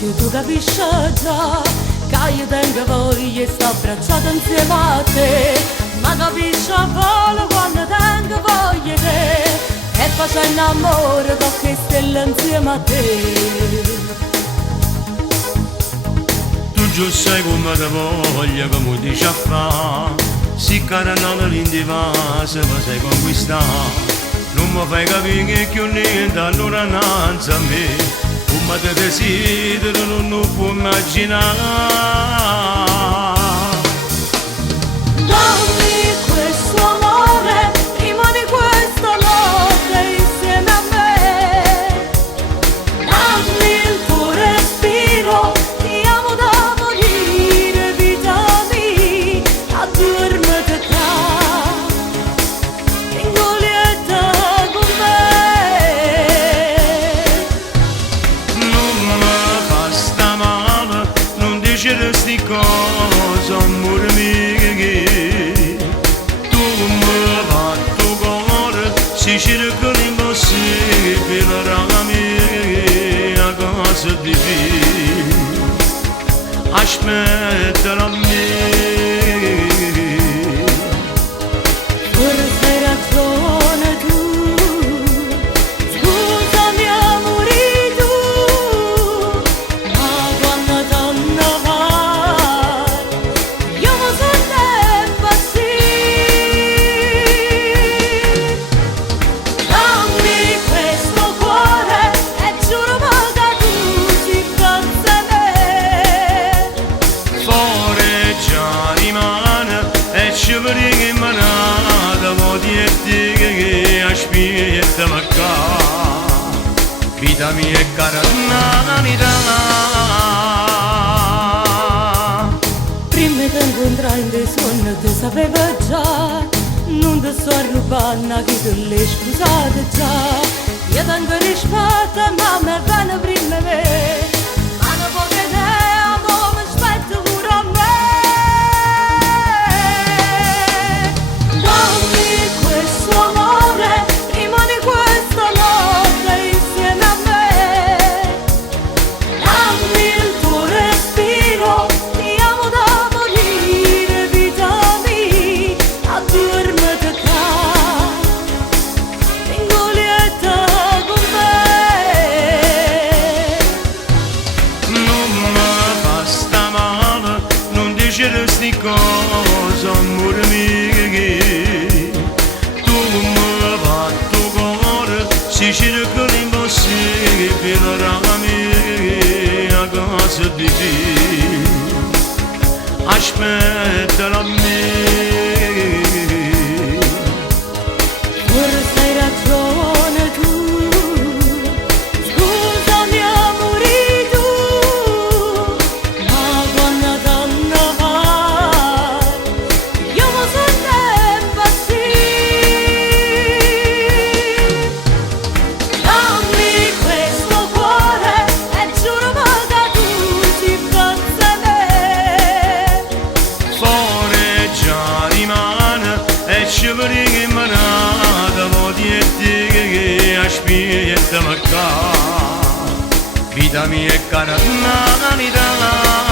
che tu capisci già che io tengo voglia e sto abbracciato insieme a te, ma capisci a volo quando tengo voglia di te e facendo amore tocca stelle insieme a te. Tu già sai come ti voglio, come dici a fa, si caranno l'indivasa ma sai conquistare. Non mi fai capire che niente allora innanzi a me, come te desidero non lo puoi immaginare. Dammi questo amore, rimane questa notte insieme a me. Dammi il tuo respiro, ti amo da morire, vita mia, addormenta qua, tengo lieta con me. Non mi fa sta male, non dici sti cose, amore mio. Si cerca l'impossibile, raga mia, a casa di te, aspettala a me. Forse hai ragione tu, scusami amore tu, ma quando t'hanno fatto, io mi sono impazzito. Dammi questo cuore e giuro che tu ci pensi a me. Fuori già rimane e ci vedi in manata, voti e te che aspetta ma qua, vita mia è cara nanità. Prima ti incontrai in dei sogni ti sapevo già, non ti sto rubando che te l'hai scusate già. Io tengo rispetto ma me bene prima me, ma non può vedere come aspetto pure a me. Dammi questo amore, rimane questa notte insieme a me. Dammi il tuo respiro, ti amo da morire, vita mia, addormenta qua, tengo lieta con me. Non mi fa sta male, non dici sti cose, amore mio. Tu mi fai tuo cuore, si cerca l'impossibile, raga mia, a casa di te, aspettala a me. Forse hai ragione tu, scusami amore tu, ma quando t'hanno fatto, io mi sono impazzito. Dammi questo cuore e giuro che tu ci pensi a me. Fuori già rimane e ci vedi in manata, voti e te che aspetta ma qua, vita mia è cara nanità.